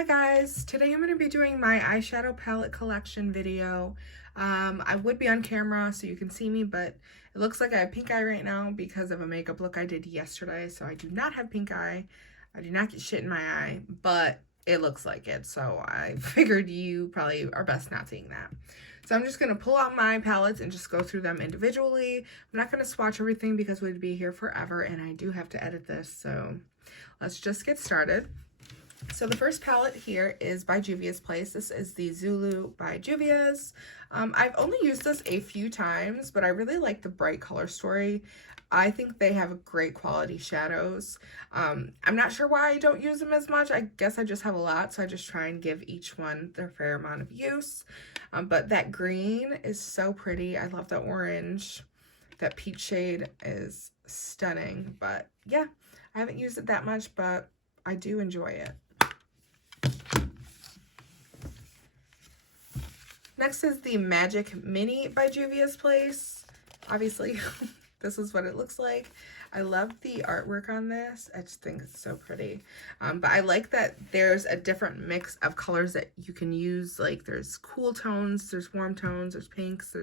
Hi guys, today I'm going to be doing my eyeshadow palette collection video. I would be on camera so you can see me, but it looks like I have pink eye right now because of a makeup look I did yesterday. So I do not have pink eye. I do not get shit in my eye, but it looks like it. So I figured you probably are best not seeing that. So I'm just going to pull out my palettes and just go through them individually. I'm not going to swatch everything because we'd be here forever and I do have to edit this. So let's just get started. So the first palette here is by Juvia's Place. This is the Zulu by Juvia's. I've only used this a few times, but I really like the bright color story. I think they have great quality shadows. I'm not sure why I don't use them as much. I guess I just have a lot, so I just try and give each one their fair amount of use. But that green is so pretty. I love the orange. That peach shade is stunning. But yeah, I haven't used it that much, but I do enjoy it. Next is the Magic Mini by Juvia's Place. Obviously, this is what it looks like. I love the artwork on this. I just think it's so pretty. But I like that there's a different mix of colors that you can use. Like there's cool tones, there's warm tones, there's pinks,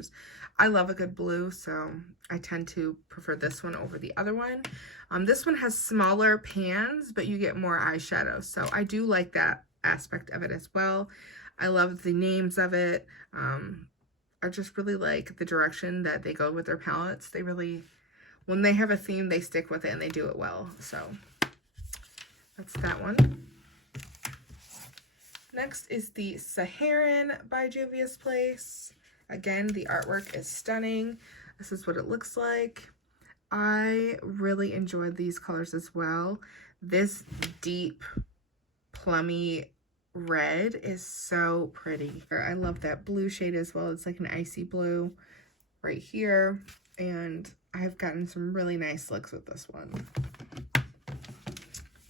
I love a good blue, so I tend to prefer this one over the other one. This one has smaller pans, but you get more eyeshadow. So I do like that aspect of it as well. I love the names of it. I just really like the direction that they go with their palettes. They really, when they have a theme, they stick with it and they do it well. So that's that one. Next is the Saharan by Juvia's Place. Again, the artwork is stunning. This is what it looks like. I really enjoyed these colors as well. This deep, plummy red is so pretty. I love that blue shade as well. It's like an icy blue right here, and I've gotten some really nice looks with this one.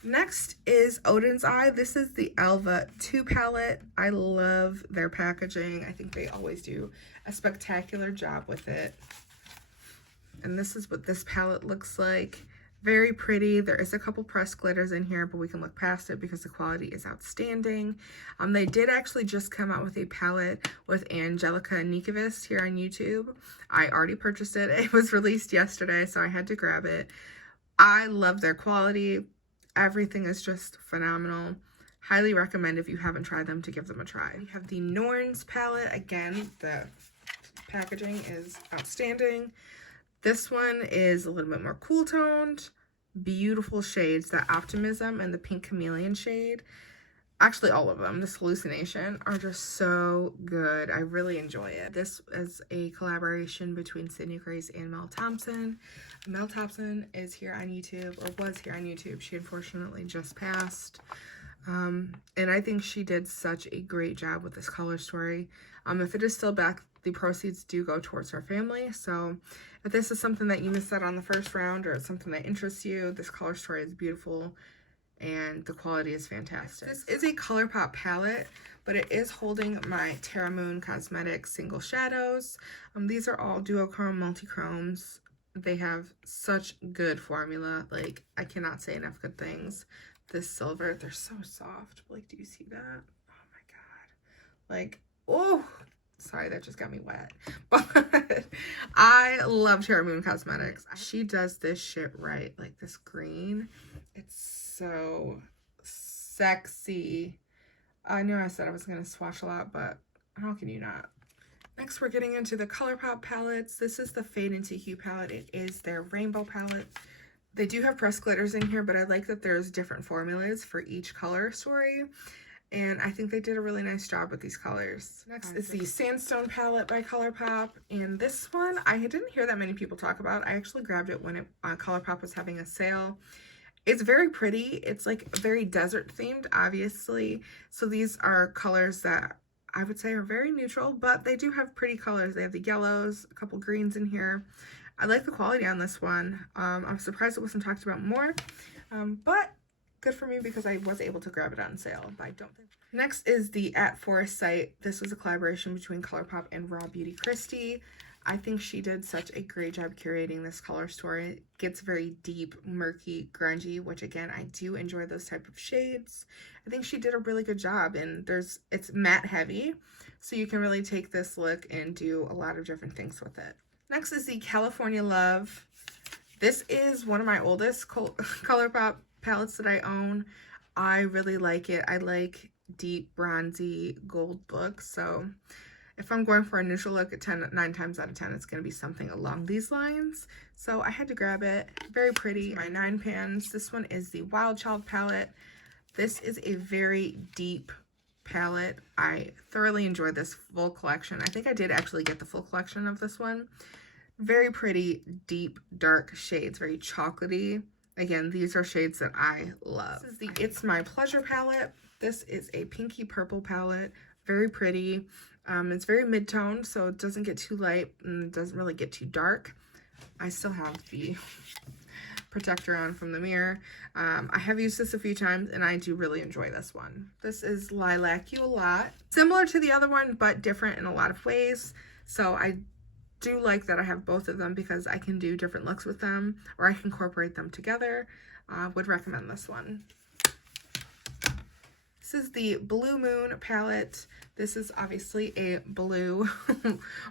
Next is Odin's Eye. This is the Elva 2 palette. I love their packaging. I think they always do a spectacular job with it. And this is what this palette looks like. Very pretty. There is a couple pressed glitters in here, but we can look past it because the quality is outstanding. They did actually just come out with a palette with Angelica Nikovist here on YouTube. I already purchased it. It was released yesterday, so I had to grab it. I love their quality. Everything is just phenomenal. Highly recommend if you haven't tried them to give them a try. We have the Norns Palette. Again, the packaging is outstanding. This one is a little bit more cool toned, beautiful shades. The Optimism and the Pink Chameleon shade, actually all of them, this Hallucination, are just so good. I really enjoy it. This is a collaboration between Sydney Grace and Mel Thompson. Mel Thompson is here on YouTube, or was here on YouTube. She unfortunately just passed. And I think she did such a great job with this color story. If it is still back, the proceeds do go towards her family. So if this is something that you missed out on the first round, or it's something that interests you, this color story is beautiful and the quality is fantastic. This is a Colourpop palette, but it is holding my Terra Moon Cosmetics single shadows. These are all duochrome, multi-chromes. They have such good formula. Like, I cannot say enough good things. This silver, they're so soft. Like, do you see that? Oh my god. Like, oh, sorry, that just got me wet. But I love Terra Moon Cosmetics. She does this shit right. Like, this green, it's so sexy. I knew I said I was going to swatch a lot, but how can you not? Next, we're getting into the Colourpop palettes. This is the Fade into Hue palette. It is their rainbow palette. They do have pressed glitters in here, but I like that there's different formulas for each color story. And I think they did a really nice job with these colors. Next is the Sandstone palette by Colourpop. And this one, I didn't hear that many people talk about. I actually grabbed it when Colourpop was having a sale. It's very pretty. It's like very desert themed, obviously. So these are colors that I would say are very neutral, but they do have pretty colors. They have the yellows, a couple greens in here. I like the quality on this one. I'm surprised it wasn't talked about more, but good for me because I was able to grab it on sale, but I don't think. Next is the At Forest Sight. This was a collaboration between Colourpop and Raw Beauty Christie. I think she did such a great job curating this color story. It gets very deep, murky, grungy, which again, I do enjoy those type of shades. I think she did a really good job, and it's matte heavy, so you can really take this look and do a lot of different things with it. Next is the California Love. This is one of my oldest Colourpop palettes that I own. I really like it. I like deep, bronzy gold looks, so if I'm going for a neutral look at 9 times out of 10, it's going to be something along these lines. So I had to grab it. Very pretty. My 9 pans. This one is the Wild Child palette. This is a very deep palette. I thoroughly enjoyed this full collection. I think I did actually get the full collection of this one. Very pretty, deep, dark shades. Very chocolatey. Again, these are shades that I love. This is the It's My Pleasure palette. This is a pinky purple palette. Very pretty. It's very mid-tone, so it doesn't get too light and it doesn't really get too dark. I still have the protector on from the mirror. I have used this a few times and I do really enjoy this one. This is Lilac You a Lot. Similar to the other one, but different in a lot of ways. So I do like that I have both of them because I can do different looks with them, or I can incorporate them together. Would recommend this one. This is the Blue Moon palette. This is obviously a blue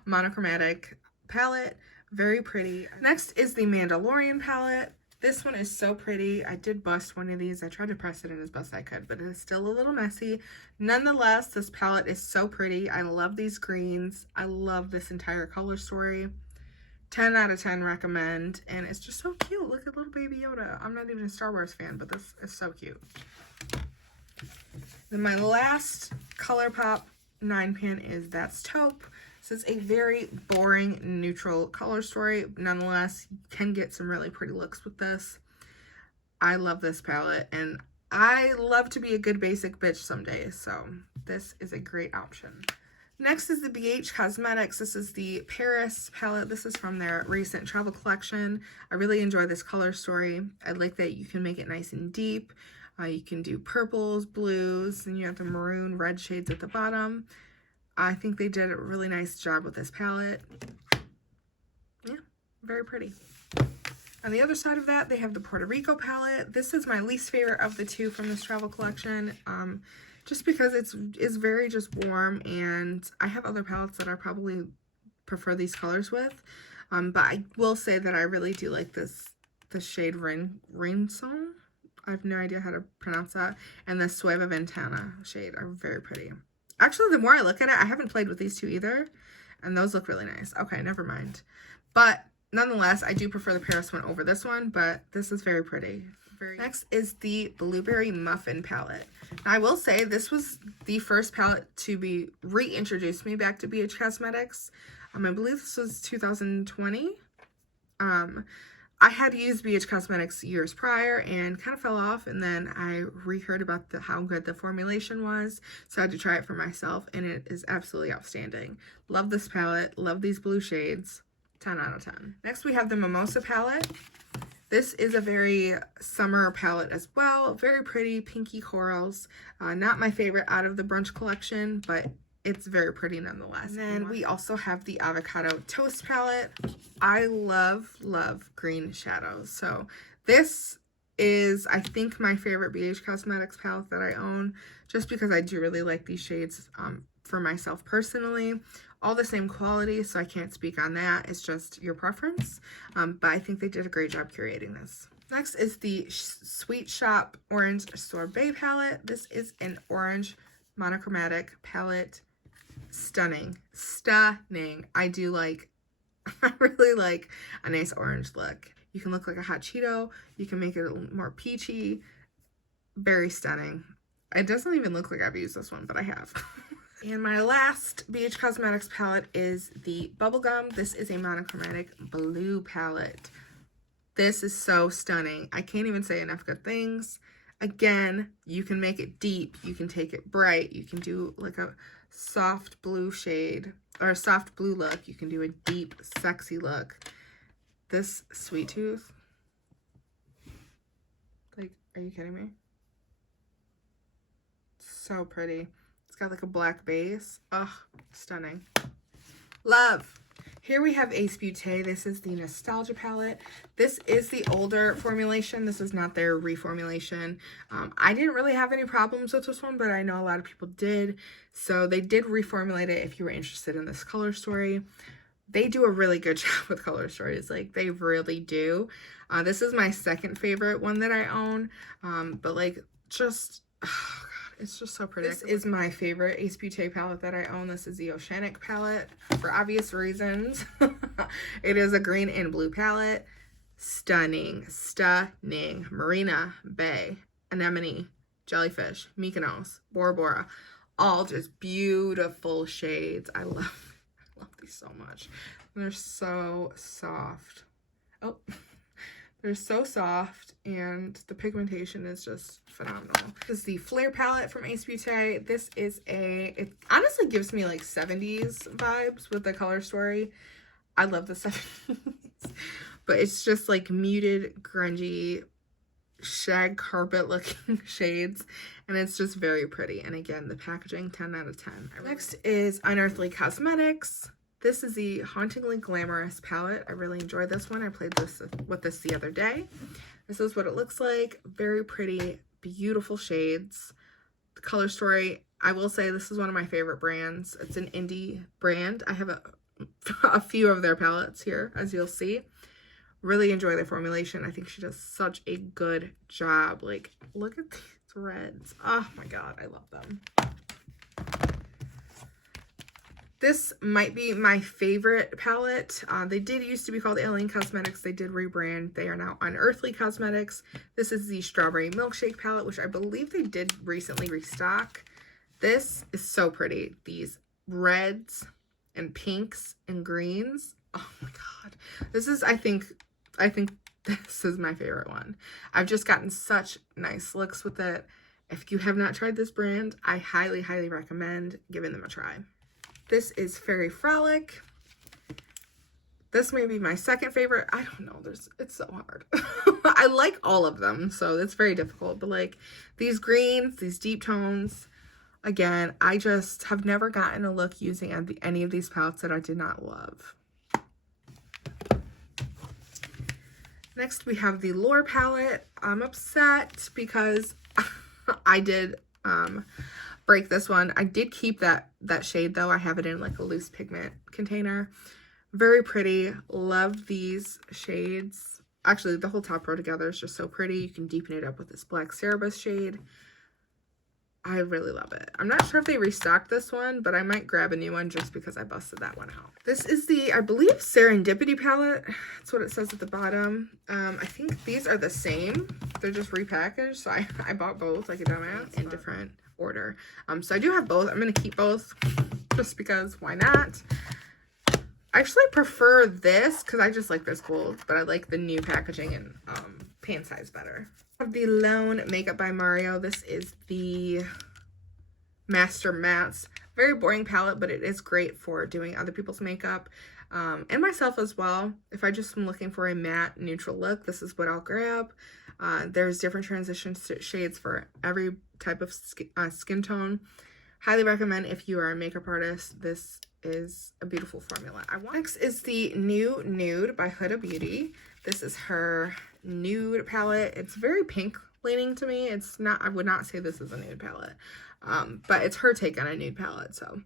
monochromatic palette. Very pretty. Next is the Mandalorian palette. This one is so pretty. I did bust one of these. I tried to press it in as best I could, but it is still a little messy. Nonetheless, this palette is so pretty. I love these greens. I love this entire color story. 10 out of 10 recommend. And it's just so cute. Look at little baby Yoda. I'm not even a Star Wars fan, but this is so cute. Then my last Colourpop 9 pan is That's Taupe. This is a very boring neutral color story. Nonetheless, you can get some really pretty looks with this. I love this palette, and I love to be a good basic bitch some days, so this is a great option. Next is the BH Cosmetics. This is the Paris palette. This is from their recent travel collection. I really enjoy this color story. I like that you can make it nice and deep. You can do purples, blues, and you have the maroon, red shades at the bottom. I think they did a really nice job with this palette. Yeah, very pretty. On the other side of that, they have the Puerto Rico palette. This is my least favorite of the two from this travel collection, just because it's very just warm, and I have other palettes that I probably prefer these colors with. But I will say that I really do like the shade Rinson. I have no idea how to pronounce that. And the Suave Ventana shade are very pretty. Actually, the more I look at it, I haven't played with these two either. And those look really nice. Okay, never mind. But nonetheless, I do prefer the Paris one over this one. But this is very pretty. Next is the Blueberry Muffin palette. Now, I will say this was the first palette to be reintroduced me back to BH Cosmetics. I believe this was 2020. I had used BH Cosmetics years prior and kind of fell off, and then I reheard about how good the formulation was, so I had to try it for myself, and it is absolutely outstanding. Love this palette, love these blue shades, 10 out of 10. Next we have the Mimosa Palette. This is a very summer palette as well, very pretty pinky corals. Not my favorite out of the brunch collection, but it's very pretty nonetheless. And then we also have the Avocado Toast palette. I love green shadows. So this is, I think, my favorite BH Cosmetics palette that I own, just because I do really like these shades for myself personally. All the same quality, so I can't speak on that. It's just your preference. But I think they did a great job curating this. Next is the Sweet Shop Orange Sorbet palette. This is an orange monochromatic palette. Stunning. I really like a nice orange look. You can look like a hot Cheeto. You can make it a little more peachy. Very stunning. It doesn't even look like I've used this one, but I have. And my last BH Cosmetics palette is the Bubblegum. This is a monochromatic blue palette. This is so stunning. I can't even say enough good things. Again, you can make it deep. You can take it bright. You can do like a soft blue shade or a soft blue look. You can do a deep, sexy look. This Sweet Tooth. Like, are you kidding me? So pretty. It's got like a black base. Ugh, stunning. Love. Here we have Ace Beauté. This is the Nostalgia palette. This is the older formulation. This is not their reformulation. I didn't really have any problems with this one, but I know a lot of people did. So they did reformulate it if you were interested in this color story. They do a really good job with color stories. Like, they really do. This is my second favorite one that I own. But like, just... Oh, it's just so pretty. This is my favorite Ace Beauté palette that I own. This is the Oceanic Palette for obvious reasons. It is a green and blue palette. Stunning, stunning. Marina, Bay, Anemone, Jellyfish, Mykonos, Bora Bora. All just beautiful shades. I love these so much. And they're so soft. Oh, they're so soft, and the pigmentation is just phenomenal. This is the Flare palette from Ace Beauté. This is it honestly gives me like 70s vibes with the color story. I love the 70s. But it's just like muted, grungy, shag carpet looking shades, and it's just very pretty. And again, the packaging, 10 out of 10. Next is Unearthly Cosmetics. This is the Hauntingly Glamorous palette. I really enjoyed this one. I played this with this the other day. This is what it looks like. Very pretty, beautiful shades. The color story, I will say this is one of my favorite brands. It's an indie brand. I have a few of their palettes here, as you'll see. Really enjoy their formulation. I think she does such a good job. Like, look at these reds. Oh my god, I love them. This might be my favorite palette. They did used to be called Alien Cosmetics. They did rebrand. They are now Unearthly Cosmetics. This is the Strawberry Milkshake palette, which I believe they did recently restock. This is so pretty. These reds and pinks and greens. Oh my god. This is, I think this is my favorite one. I've just gotten such nice looks with it. If you have not tried this brand, I highly, highly recommend giving them a try. This is Fairy Frolic. This may be my second favorite. I don't know. It's so hard. I like all of them, so it's very difficult. But like these greens, these deep tones, again, I just have never gotten a look using any of these palettes that I did not love. Next, we have the Lure palette. I'm upset because I did break this one. I did keep that shade though. I have it in like a loose pigment container. Very pretty. Love these shades. Actually, the whole top row together is just so pretty. You can deepen it up with this black Cerebus shade. I really love it. I'm not sure if they restocked this one, but I might grab a new one just because I busted that one out. This is the, I believe, Serendipity palette. That's what it says at the bottom. I think these are the same. They're just repackaged, so I bought both like a dumbass in different order. So I do have both. I'm going to keep both just because why not? I actually prefer this because I just like this gold, but I like the new packaging and pan size better. I have the Lone Makeup by Mario. This is the Master Mattes. Very boring palette, but it is great for doing other people's makeup and myself as well. If I just am looking for a matte neutral look, this is what I'll grab. There's different transition shades for every type of skin tone. Highly recommend if you are a makeup artist. This is a beautiful formula. Next is the New Nude by Huda Beauty. This is her nude palette. It's very pink leaning to me. It's not, I would not say this is a nude palette, but it's her take on a nude palette. So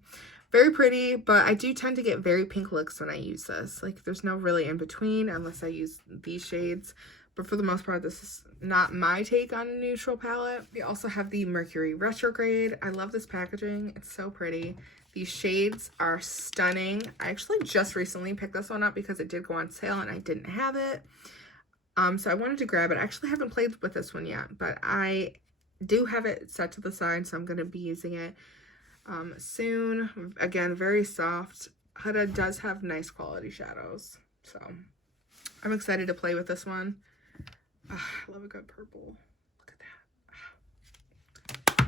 very pretty, but I do tend to get very pink looks when I use this. Like there's no really in between unless I use these shades. But for the most part, this is not my take on a neutral palette. We also have the Mercury Retrograde. I love this packaging. It's so pretty. These shades are stunning. I actually just recently picked this one up because it did go on sale and I didn't have it. So I wanted to grab it. I actually haven't played with this one yet, but I do have it set to the side, so I'm going to be using it soon. Again, very soft. Huda does have nice quality shadows, so I'm excited to play with this one. I love a good purple. Look at that.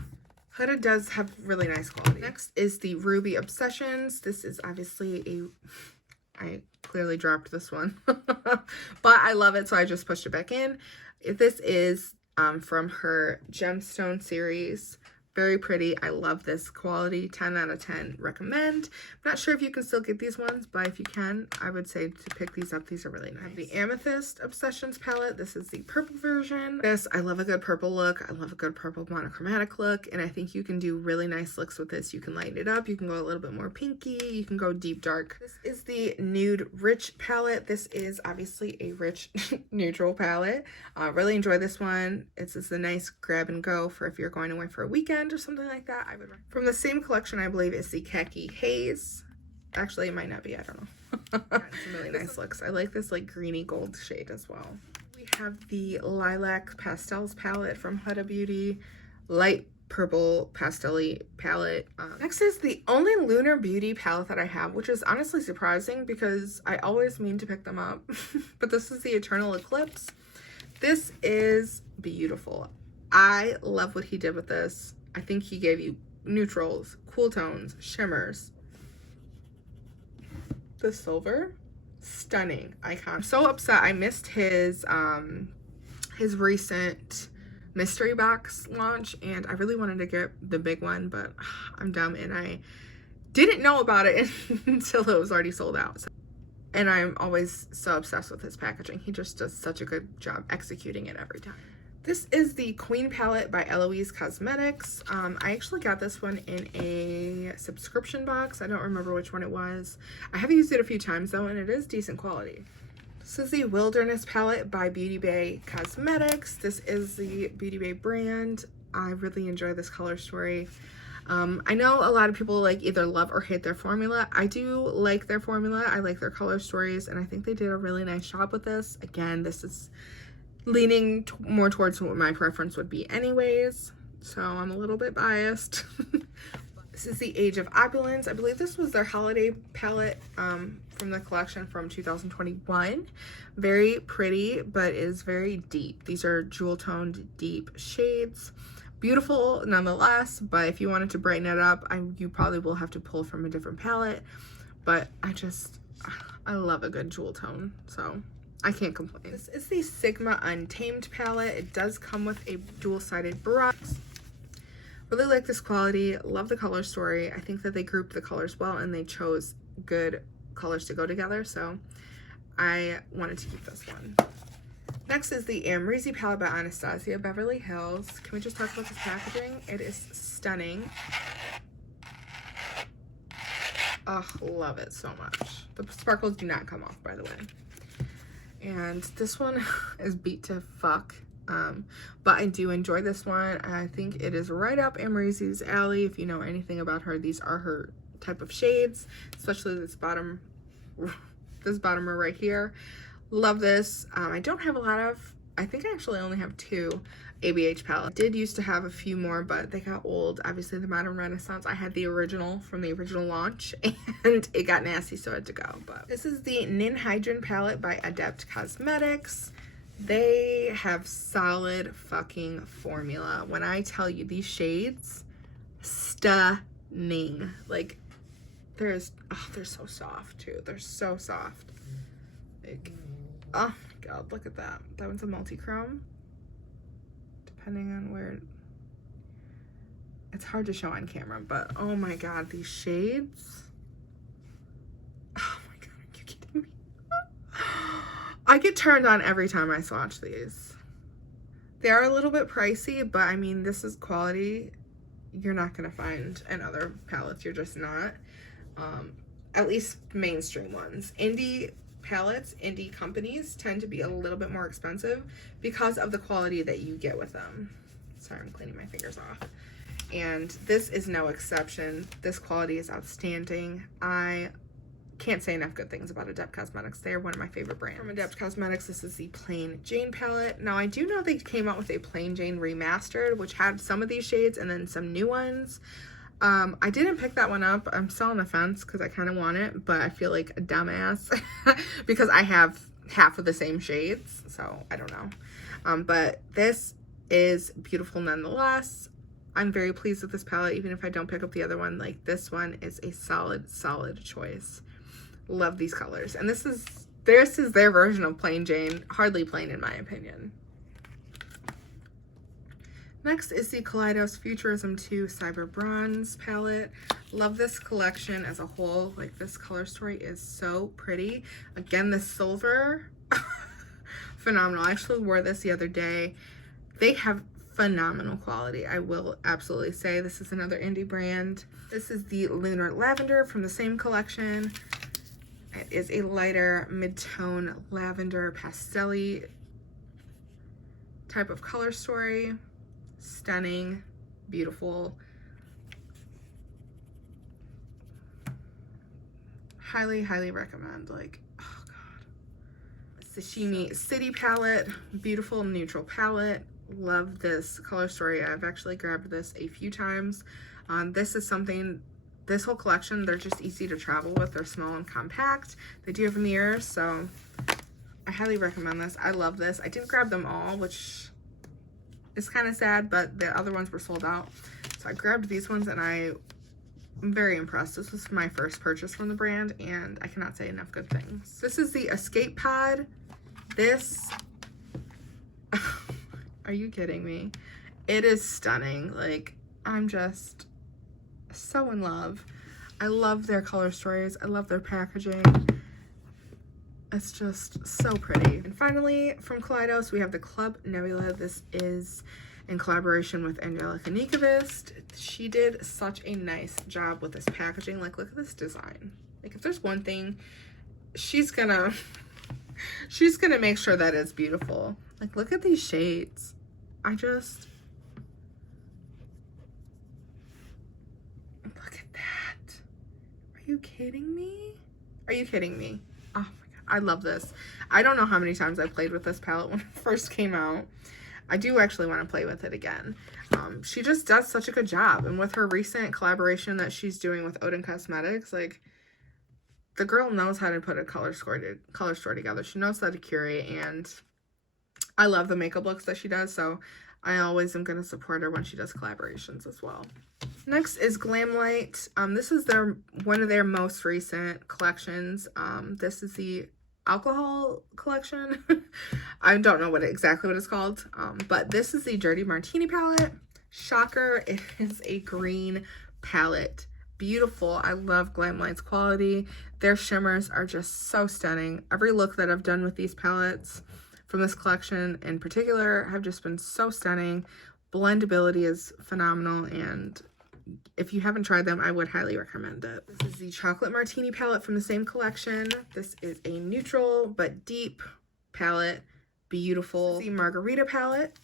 Huda does have really nice quality. Next is the Ruby Obsessions. This is obviously I clearly dropped this one, but I love it, so I just pushed it back in. This is from her Gemstone series. Very pretty. I love this quality. 10 out of 10 recommend. I'm not sure if you can still get these ones, but if you can, I would say to pick these up. These are really nice. The Amethyst Obsessions palette. This is the purple version. This, I love a good purple look. I love a good purple monochromatic look, and I think you can do really nice looks with this. You can lighten it up. You can go a little bit more pinky. You can go deep dark. This is the Nude Rich palette. This is obviously a rich neutral palette. Really enjoy this one. It's a nice grab and go for if you're going away for a weekend or something like that. I would recommend. From the same collection, I believe, is the Khaki Haze. Actually, it might not be. I don't know. Yeah, some really nice looks. I like this like greeny gold shade as well. We have the Lilac Pastels palette from Huda Beauty. Light purple pastel-y palette. Next is the only Lunar Beauty palette that I have, which is honestly surprising because I always mean to pick them up. But this is the Eternal Eclipse. This is beautiful. I love what he did with this. I think he gave you neutrals, cool tones, shimmers. The silver, stunning icon. I'm so upset I missed his recent mystery box launch, and I really wanted to get the big one, but I'm dumb and I didn't know about it until it was already sold out. So, and I'm always so obsessed with his packaging. He just does such a good job executing it every time. This is the Queen Palette by Eloise Cosmetics. I actually got this one in a subscription box. I don't remember which one it was. I have used it a few times though, and it is decent quality. This is the Wilderness Palette by Beauty Bay Cosmetics. This is the Beauty Bay brand. I really enjoy this color story. I know a lot of people like either love or hate their formula. I do like their formula. I like their color stories, and I think they did a really nice job with this. Again, this is leaning more towards what my preference would be anyways, so I'm a little bit biased. This is the Age of Opulence. I believe this was their holiday palette from the collection from 2021. Very pretty, but is very deep. These are jewel toned deep shades. Beautiful nonetheless, but if you wanted to brighten it up, you probably will have to pull from a different palette, but I love a good jewel tone, so I can't complain. This is the Sigma Untamed palette. It does come with a dual-sided brush. Really like this quality. Love the color story. I think that they grouped the colors well and they chose good colors to go together, so I wanted to keep this one. Next is the Amrezy palette by Anastasia Beverly Hills. Can we just talk about this packaging? It is stunning. Oh, love it so much. The sparkles do not come off, by the way. And this one is beat to fuck, but I do enjoy this one. I think it is right up Amrezy's alley. If you know anything about her, these are her type of shades, especially this bottom row right here. Love this. I don't have a lot of, I think I actually only have 2 ABH palettes. I did used to have a few more, but they got old. Obviously the Modern Renaissance, I had the original from the original launch and it got nasty, so I had to go. But this is the Ninhydrin palette by Adept Cosmetics. They have solid fucking formula. When I tell you these shades, stunning. Like they're so soft too. They're so soft. Like, oh my god, look at that. That one's a multi-chrome. Depending on where, it's hard to show on camera, but oh my god, these shades. Oh my god, are you kidding me? I get turned on every time I swatch these. They are a little bit pricey, but I mean, this is quality you're not gonna find in other palettes. You're just not. At least mainstream ones. Indie palettes, indie companies tend to be a little bit more expensive because of the quality that you get with them. Sorry, I'm cleaning my fingers off. And this is no exception. This quality is outstanding. I can't say enough good things about Adept Cosmetics. They are one of my favorite brands. From Adept Cosmetics, this is the Plain Jane palette. Now, I do know they came out with a Plain Jane Remastered, which had some of these shades and then some new ones. I didn't pick that one up. I'm still on the fence because I kind of want it, but I feel like a dumbass because I have half of the same shades, so I don't know. But this is beautiful nonetheless. I'm very pleased with this palette, even if I don't pick up the other one. Like, this one is a solid choice. Love these colors. And this is their version of Plain Jane. Hardly plain in my opinion. Next is the Kaleidos Futurism 2 Cyber Bronze palette. Love this collection as a whole. Like, this color story is so pretty. Again, the silver, phenomenal. I actually wore this the other day. They have phenomenal quality, I will absolutely say. This is another indie brand. This is the Lunar Lavender from the same collection. It is a lighter mid-tone lavender pastel-y type of color story. Stunning, beautiful. Highly, highly recommend. Like, oh god. Sashimi City palette, beautiful neutral palette. Love this color story. I've actually grabbed this a few times. This is something, this whole collection, they're just easy to travel with. They're small and compact. They do have mirrors, so I highly recommend this. I love this. I didn't grab them all, which is kind of sad, but the other ones were sold out. So I grabbed these ones and I'm very impressed. This was my first purchase from the brand and I cannot say enough good things. This is the Escape Pod. This, are you kidding me? It is stunning. Like, I'm just so in love. I love their color stories. I love their packaging. It's just so pretty. And finally, from Kaleidos, we have the Club Nebula. This is in collaboration with Angelica Nyquist. She did such a nice job with this packaging. Like, look at this design. Like, if there's one thing, she's gonna make sure that it's beautiful. Like, look at these shades. Look at that. Are you kidding me? Are you kidding me? Oh my god, I love this. I don't know how many times I played with this palette when it first came out. I do actually want to play with it again. She just does such a good job. And with her recent collaboration that she's doing with Odin Cosmetics, like, the girl knows how to put a color store together. She knows how to curate, and I love the makeup looks that she does, so I always am going to support her when she does collaborations as well. Next is Glamlight. This is one of their most recent collections. This is the Alcohol Collection. I don't know exactly what it's called, but this is the Dirty Martini palette. Shocker, it is a green palette. Beautiful. I love Glamlight's quality. Their shimmers are just so stunning. Every look that I've done with these palettes from this collection in particular have just been so stunning. Blendability is phenomenal, and if you haven't tried them, I would highly recommend it. This is the Chocolate Martini palette from the same collection. This is a neutral but deep palette. Beautiful. This is the Margarita palette.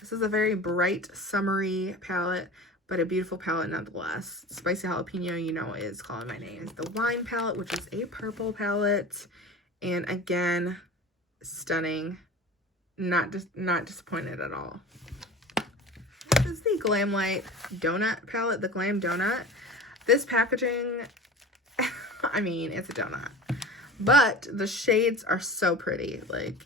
This is a very bright, summery palette, but a beautiful palette nonetheless. Spicy Jalapeno, you know, is calling my name. The Wine palette, which is a purple palette, and again, stunning. Not disappointed at all. This is the Glamlight Donut palette, the Glam Donut. This packaging, I mean, it's a donut, but the shades are so pretty. Like,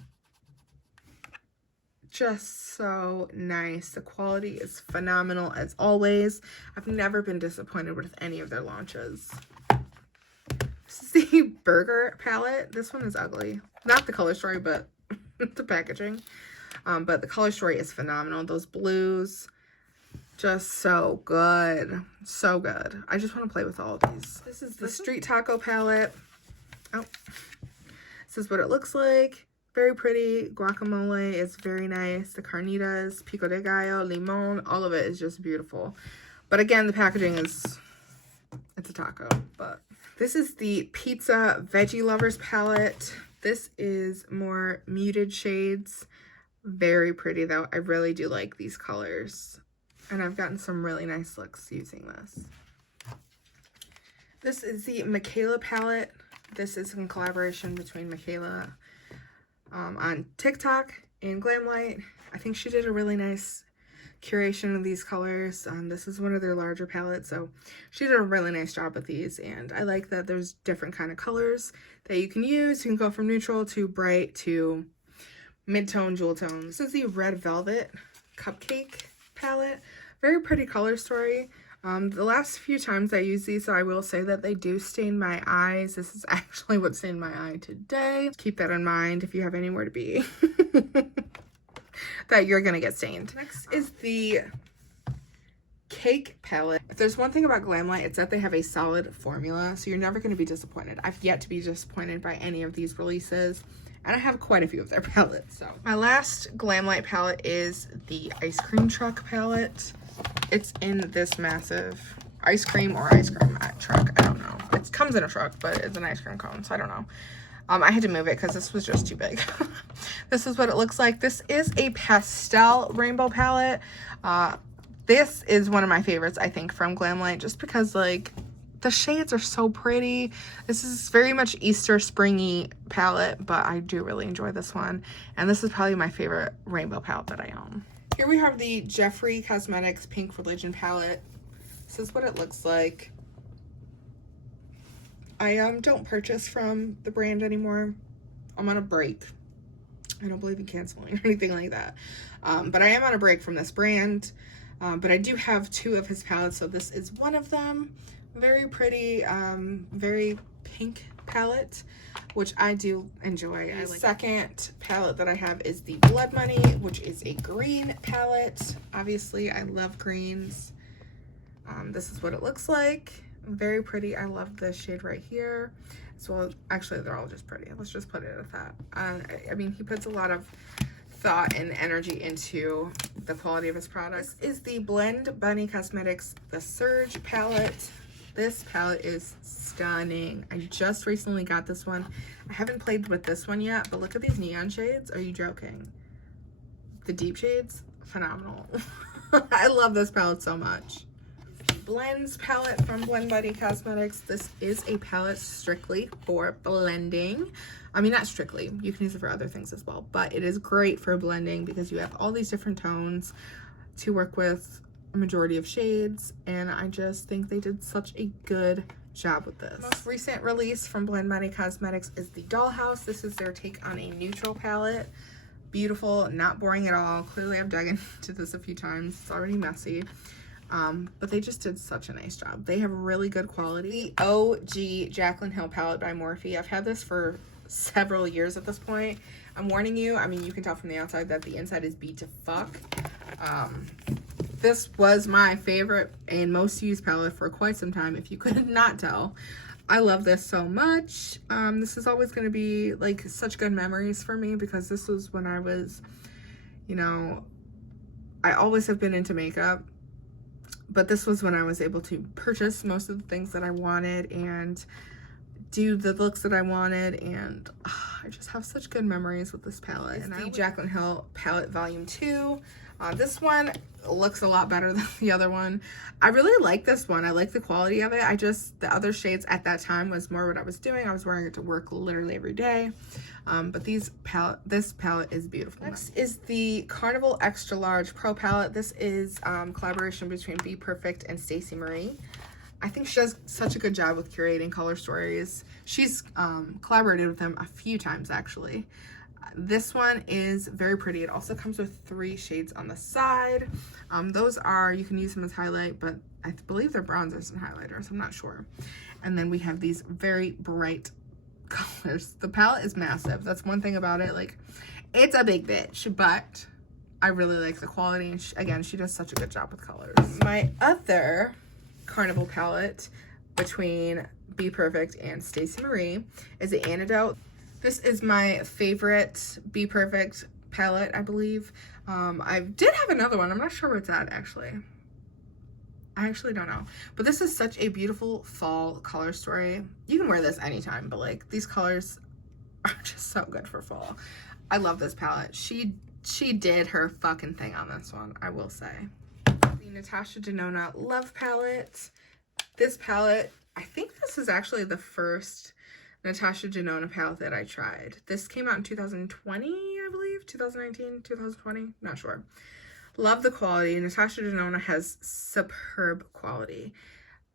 just so nice. The quality is phenomenal as always. I've never been disappointed with any of their launches. This is the Burger palette. This one is ugly. Not the color story, but the packaging. But the color story is phenomenal. Those blues, just so good. So good. I just want to play with all of these. This is the Street Taco palette. Oh, this is what it looks like. Very pretty. Guacamole is very nice. The carnitas, pico de gallo, limon, all of it is just beautiful. But again, the packaging is, it's a taco. But this is the Pizza Veggie Lovers palette. This is more muted shades. Very pretty though. I really do like these colors. And I've gotten some really nice looks using this. This is the Michaela palette. This is in collaboration between Michaela on TikTok and Glamlight. I think she did a really nice curation of these colors. This is one of their larger palettes, so she did a really nice job with these, and I like that there's different kind of colors that you can use. You can go from neutral to bright to mid-tone jewel tones. This is the Red Velvet Cupcake palette. Very pretty color story. The last few times I use these, so I will say that they do stain my eyes. This is actually what stained my eye today. Keep that in mind if you have anywhere to be. that you're gonna get stained. Next is the Cake palette. If there's one thing about Glamlight, it's that they have a solid formula, so you're never going to be disappointed. I've yet to be disappointed by any of these releases, and I have quite a few of their palettes. So my last Glamlight palette is the Ice Cream Truck palette. It's in this massive ice cream truck. I don't know. It comes in a truck, but it's an ice cream cone, so I don't know. I had to move it because this was just too big. This is what it looks like. This is a pastel rainbow palette. This is one of my favorites, I think, from Glamlight, just because, like, the shades are so pretty. This is very much Easter springy palette, but I do really enjoy this one. And this is probably my favorite rainbow palette that I own. Here we have the Jeffree Cosmetics Pink Religion palette. This is what it looks like. I don't purchase from the brand anymore. I'm on a break. I don't believe in canceling or anything like that. But I am on a break from this brand. But I do have 2 of his palettes, so this is one of them. Very pretty, very pink palette, which I do enjoy. The second palette that I have is the Blood Money, which is a green palette. Obviously, I love greens. This is what it looks like. Very pretty. I love this shade right here. So, actually, they're all just pretty. Let's just put it at that. I mean, he puts a lot of thought and energy into the quality of his products. This is the Blend Bunny Cosmetics The Surge palette. This palette is stunning. I just recently got this one. I haven't played with this one yet, but look at these neon shades. Are you joking? The deep shades, phenomenal. I love this palette so much. Blends palette from Blend Bunny Cosmetics. This is a palette strictly for blending. I mean, not strictly, you can use it for other things as well, but it is great for blending because you have all these different tones to work with, a majority of shades, and I just think they did such a good job with this. The most recent release from Blend Bunny Cosmetics is the Dollhouse. This is their take on a neutral palette. Beautiful, not boring at all. Clearly I've dug into this a few times. It's already messy. But they just did such a nice job. They have really good quality. The OG Jaclyn Hill palette by Morphe. I've had this for several years at this point. I'm warning you. I mean, you can tell from the outside that the inside is beat to fuck. This was my favorite and most used palette for quite some time, if you could not tell. I love this so much. This is always going to be like such good memories for me because this was when I was, you know, I always have been into makeup. But this was when I was able to purchase most of the things that I wanted and do the looks that I wanted. And I just have such good memories with this palette. And the Jaclyn Hill palette volume 2. This one looks a lot better than the other one. I really like this one. I like the quality of it. The other shades at that time was more what I was doing. I was wearing it to work literally every day. But this palette is beautiful. Next is the Carnival Extra Large Pro palette. This is collaboration between Be Perfect and Stacey Marie. I think she does such a good job with curating color stories. She's collaborated with them a few times actually. This one is very pretty. It also comes with 3 shades on the side. Those are, you can use them as highlight, but I believe they're bronzers and highlighters. I'm not sure. And then we have these very bright colors. The palette is massive. That's one thing about it. Like, it's a big bitch, but I really like the quality. And again, she does such a good job with colors. My other Carnival palette between Be Perfect and Stacey Marie is the Antidote. This is my favorite Be Perfect palette, I believe. I did have another one. I'm not sure where it's at, actually. I actually don't know. But this is such a beautiful fall color story. You can wear this anytime, but, like, these colors are just so good for fall. I love this palette. She did her fucking thing on this one, I will say. The Natasha Denona Love Palette. This palette, I think this is actually the first Natasha Denona palette that I tried. This came out in 2020, I believe. 2019, 2020, not sure. Love the quality. Natasha Denona has superb quality.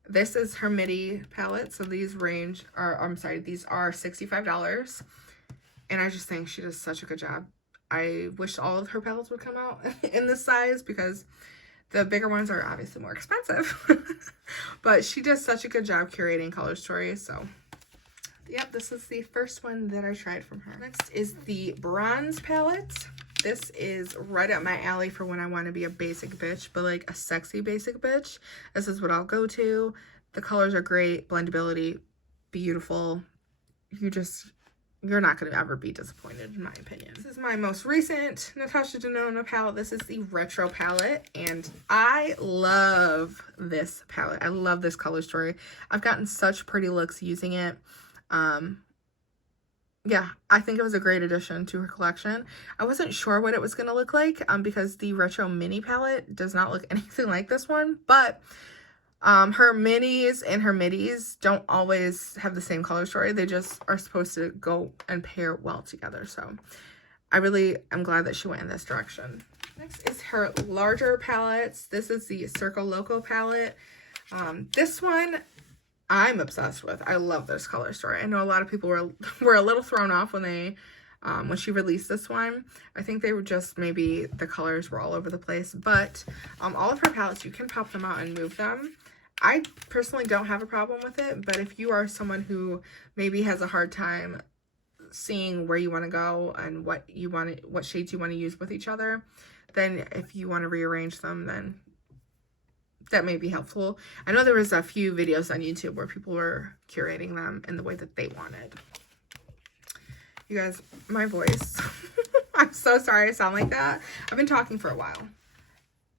This is her midi palette. So these these are $65. And I just think she does such a good job. I wish all of her palettes would come out in this size because the bigger ones are obviously more expensive. But she does such a good job curating color stories. So yep, this is the first one that I tried from her. Next is the Bronze palette. This is right up my alley for when I want to be a basic bitch, but like a sexy basic bitch. This is what I'll go to. The colors are great, blendability, beautiful. You're not going to ever be disappointed, in my opinion. This is my most recent Natasha Denona palette. This is the Retro palette, and I love this palette. I love this color story. I've gotten such pretty looks using it. Yeah, I think it was a great addition to her collection. I wasn't sure what it was going to look like because the Retro Mini palette does not look anything like this one, but her minis and her midis don't always have the same color story. They just are supposed to go and pair well together. So I really am glad that she went in this direction. Next is her larger palettes. This is the Circo Loco palette. This one I'm obsessed with. I love this color story. I know a lot of people were a little thrown off when she released this one. I think they were just, maybe the colors were all over the place, but all of her palettes, you can pop them out and move them. I personally don't have a problem with it, but if you are someone who maybe has a hard time seeing where you want to go and what shades you want to use with each other, then if you want to rearrange them, then that may be helpful. I know there was a few videos on YouTube where people were curating them in the way that they wanted. You guys, my voice. I'm so sorry I sound like that. I've been talking for a while.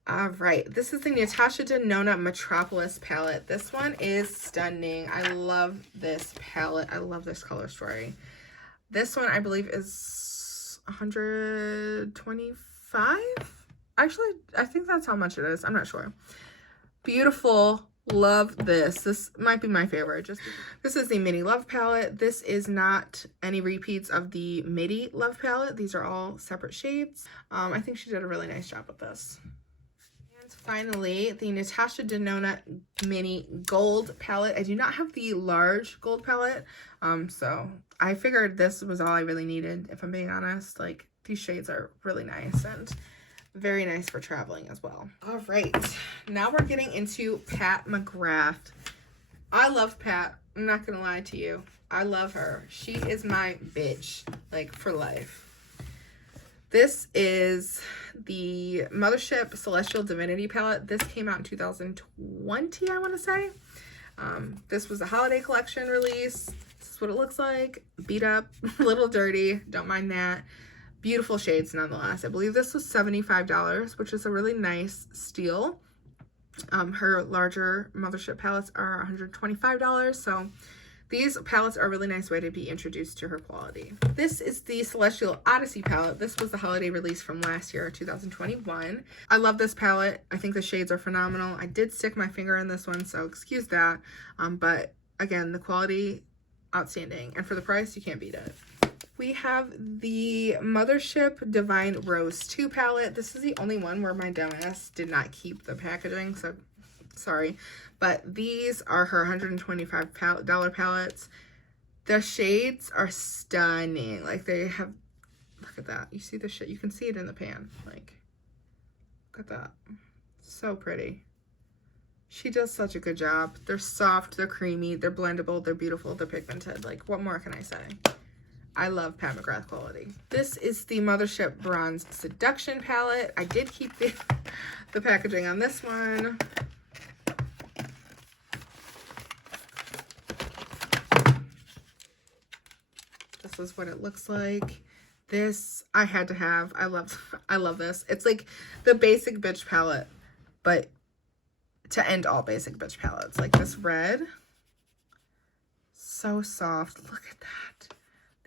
All right, this is the Natasha Denona Metropolis palette. This one is stunning. I love this palette. I love this color story. This one, I believe, is $125. Actually, I think that's how much it is. I'm not sure. Beautiful. Love this. This might be my favorite. This is the Mini Love palette. This is not any repeats of the Midi Love palette. These are all separate shades. I think she did a really nice job with this. And finally, the Natasha Denona Mini Gold palette. I do not have the large gold palette, so I figured this was all I really needed, if I'm being honest. Like, these shades are really nice and very nice for traveling as well. All right, now we're getting into Pat McGrath. I love Pat. I'm not gonna lie to you. I love her. She is my bitch, like, for life. This is the Mothership Celestial Divinity palette. This came out in 2020, I want to say. This was a holiday collection release. This is what it looks like. Beat up, a little dirty. Don't mind that. Beautiful shades nonetheless. I believe this was $75, which is a really nice steal. Her larger Mothership palettes are $125, so these palettes are a really nice way to be introduced to her quality. This is the Celestial Odyssey palette. This was the holiday release from last year, 2021. I love this palette. I think the shades are phenomenal. I did stick my finger in this one, so excuse that. But again, the quality, outstanding. And for the price, you can't beat it. We have the Mothership Divine Rose 2 palette. This is the only one where my dumbass did not keep the packaging, so sorry. But these are her $125 palettes. The shades are stunning. Like, they have, look at that. You see the shit? You can see it in the pan. Like, look at that. So pretty. She does such a good job. They're soft, they're creamy, they're blendable, they're beautiful, they're pigmented. Like, what more can I say? I love Pat McGrath quality. This is the Mothership Bronze Seduction palette. I did keep the packaging on this one. This is what it looks like. This I had to have. I love this. It's like the basic bitch palette, but to end all basic bitch palettes. Like this red. So soft. Look at that.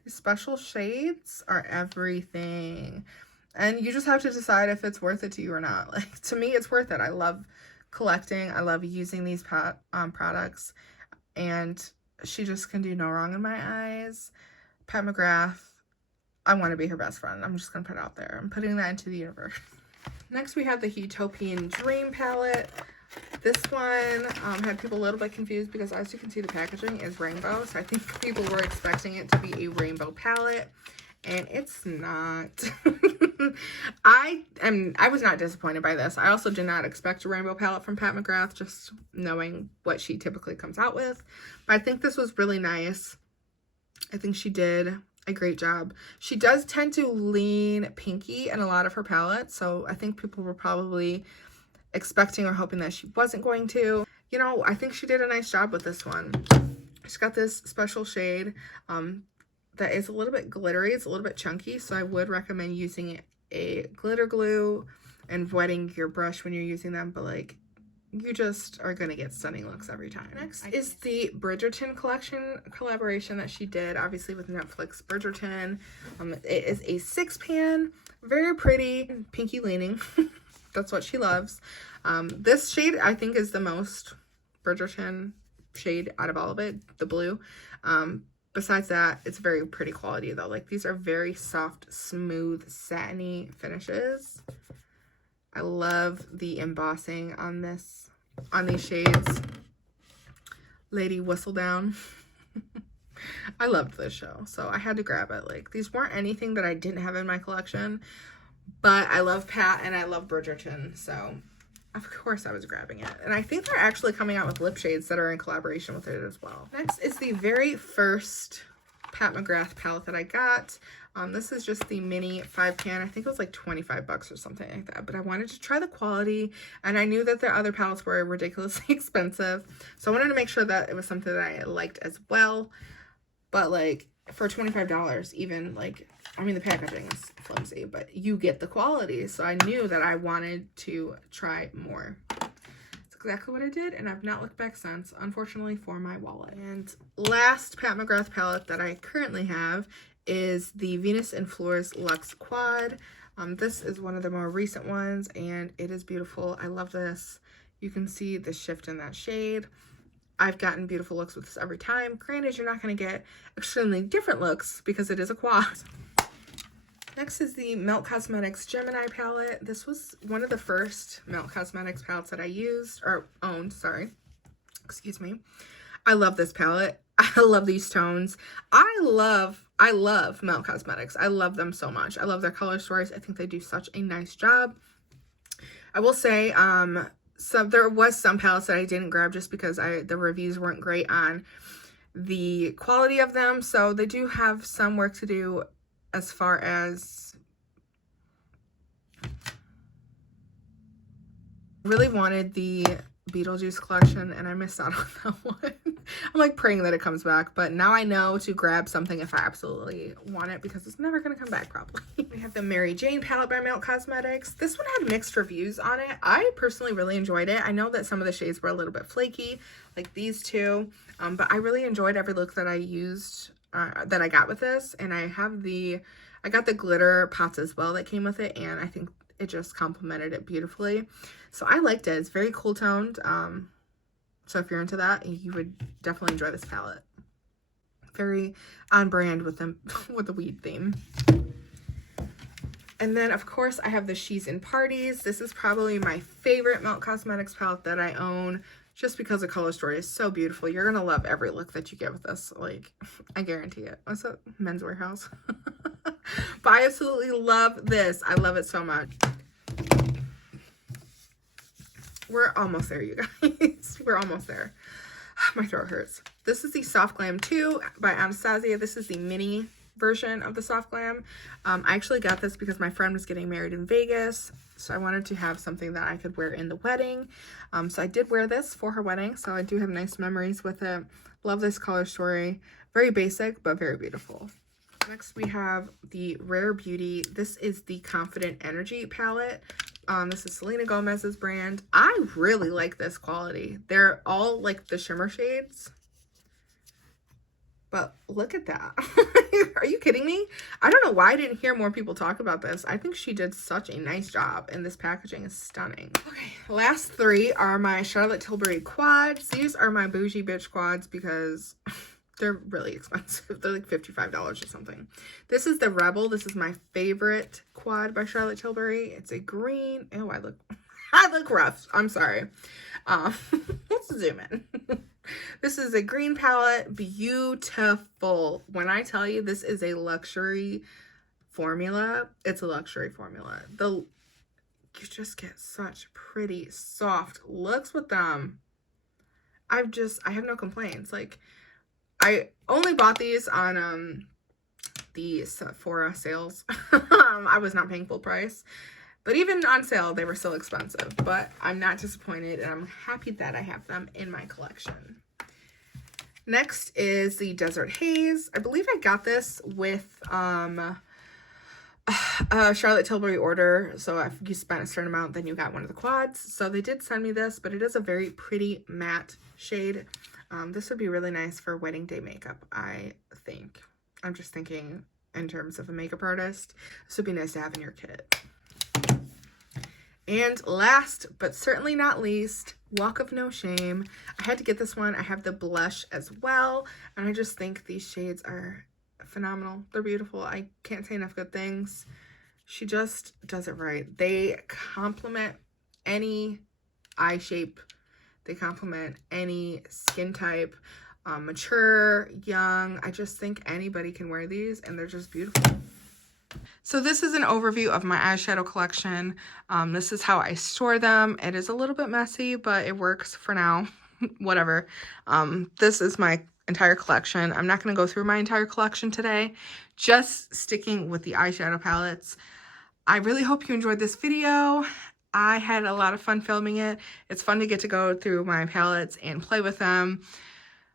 These special shades are everything. And you just have to decide if it's worth it to you or not. Like, to me, it's worth it. I love collecting. I love using these products. And she just can do no wrong in my eyes. Pat McGrath, I want to be her best friend. I'm just going to put it out there. I'm putting that into the universe. Next, we have the Utopian Dream palette. This one had people a little bit confused because, as you can see, the packaging is rainbow. So I think people were expecting it to be a rainbow palette, and it's not. I was not disappointed by this. I also did not expect a rainbow palette from Pat McGrath, just knowing what she typically comes out with. But I think this was really nice. I think she did a great job. She does tend to lean pinky in a lot of her palettes, so I think people were probably expecting or hoping that she wasn't going to. You know, I think she did a nice job with this one. She's got this special shade that is a little bit glittery. It's a little bit chunky, so I would recommend using a glitter glue and wetting your brush when you're using them, but like, you just are gonna get stunning looks every time. Next is the Bridgerton Collection collaboration that she did, obviously with Netflix Bridgerton. It is a 6-pan, very pretty, pinky leaning. That's what she loves. This shade I think is the most Bridgerton shade out of all of it, the blue. Besides that, it's very pretty quality though. Like, these are very soft, smooth, satiny finishes. I love the embossing on these shades. Lady Whistledown. I loved this show, so I had to grab it. Like, these weren't anything that I didn't have in my collection, but I love Pat and I love Bridgerton, so of course I was grabbing it. And I think they're actually coming out with lip shades that are in collaboration with it as well. Next is the very first Pat McGrath palette that I got. This is just the mini 5-pan. I think it was like 25 bucks or something like that, but I wanted to try the quality, and I knew that their other palettes were ridiculously expensive, so I wanted to make sure that it was something that I liked as well. But like, for $25 even, like, I mean, the packaging is flimsy, but you get the quality, so I knew that I wanted to try more. That's exactly what I did, and I've not looked back since, unfortunately, for my wallet. And last Pat McGrath palette that I currently have is the Venus and Floors Luxe Quad. This is one of the more recent ones, and it is beautiful. I love this. You can see the shift in that shade. I've gotten beautiful looks with this every time. Granted, you're not going to get extremely different looks because it is a quad. Next is the Milk Cosmetics Gemini palette. This was one of the first Milk Cosmetics palettes that I used, or owned, sorry. Excuse me. I love this palette. I love these tones. I love Milk Cosmetics. I love them so much. I love their color stories. I think they do such a nice job. I will say, so there was some palettes that I didn't grab just because the reviews weren't great on the quality of them. So they do have some work to do as far as really wanted the Beetlejuice Collection, and I missed out on that one. I'm like praying that it comes back, but now I know to grab something if I absolutely want it, because it's never going to come back probably. We have the Mary Jane palette by Milk Cosmetics. This one had mixed reviews on it. I personally really enjoyed it. I know that some of the shades were a little bit flaky, like these two, but I really enjoyed every look that I used, that I got with this. And I got the glitter pots as well that came with it, and I think it just complemented it beautifully. So I liked it. It's very cool toned. So if you're into that, you would definitely enjoy this palette. Very on brand with the weed theme. And then of course I have the She's in Parties. This is probably my favorite Milk Cosmetics palette that I own, just because the color story is so beautiful. You're gonna love every look that you get with this. Like, I guarantee it. What's that? Men's Warehouse. But I absolutely love this. I love it so much. We're almost there, you guys. We're almost there. My throat hurts. This is the Soft Glam 2 by Anastasia. This is the mini version of the Soft Glam. I actually got this because my friend was getting married in Vegas, so I wanted to have something that I could wear in the wedding. So I did wear this for her wedding, so I do have nice memories with it. Love this color story. Very basic, but very beautiful. Next, we have the Rare Beauty. This is the Confident Energy palette. This is Selena Gomez's brand. I really like this quality. They're all like the shimmer shades. But look at that. Are you kidding me? I don't know why I didn't hear more people talk about this. I think she did such a nice job, and this packaging is stunning. Okay, last three are my Charlotte Tilbury quads. These are my bougie bitch quads because they're really expensive. They're like $55 or something. This is the Rebel. This is my favorite quad by Charlotte Tilbury. It's a green. Oh, I look rough. I'm sorry. Let's zoom in. This is a green palette. Beautiful. When I tell you this is a luxury formula, it's a luxury formula. You just get such pretty soft looks with them. I have no complaints. Like, I only bought these on the Sephora sales. I was not paying full price. But even on sale, they were still expensive. But I'm not disappointed, and I'm happy that I have them in my collection. Next is the Desert Haze. I believe I got this with Charlotte Tilbury order. So if you spent a certain amount, then you got one of the quads. So they did send me this, but it is a very pretty matte shade. This would be really nice for wedding day makeup, I think. I'm just thinking in terms of a makeup artist. This would be nice to have in your kit. And last, but certainly not least, Walk of No Shame. I had to get this one. I have the blush as well. And I just think these shades are phenomenal. They're beautiful. I can't say enough good things. She just does it right. They complement any eye shape. They complement any skin type. Mature, young. I just think anybody can wear these and they're just beautiful. So this is an overview of my eyeshadow collection. This is how I store them. It is a little bit messy, but it works for now. Whatever. This is my entire collection. I'm not going to go through my entire collection today. Just sticking with the eyeshadow palettes. I really hope you enjoyed this video. I had a lot of fun filming it. It's fun to get to go through my palettes and play with them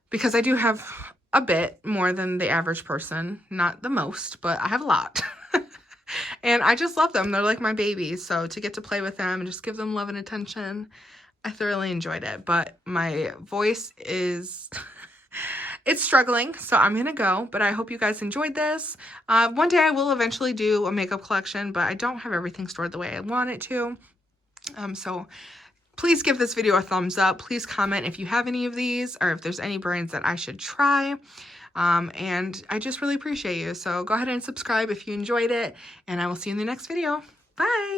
because I do have a bit more than the average person. Not the most, but I have a lot. And I just love them. They're like my babies. So to get to play with them and just give them love and attention, I thoroughly enjoyed it. But my voice is, it's struggling. So I'm going to go. But I hope you guys enjoyed this. One day I will eventually do a makeup collection, but I don't have everything stored the way I want it to. So please give this video a thumbs up. Please comment if you have any of these or if there's any brands that I should try. And I just really appreciate you. So go ahead and subscribe if you enjoyed it, and I will see you in the next video. Bye!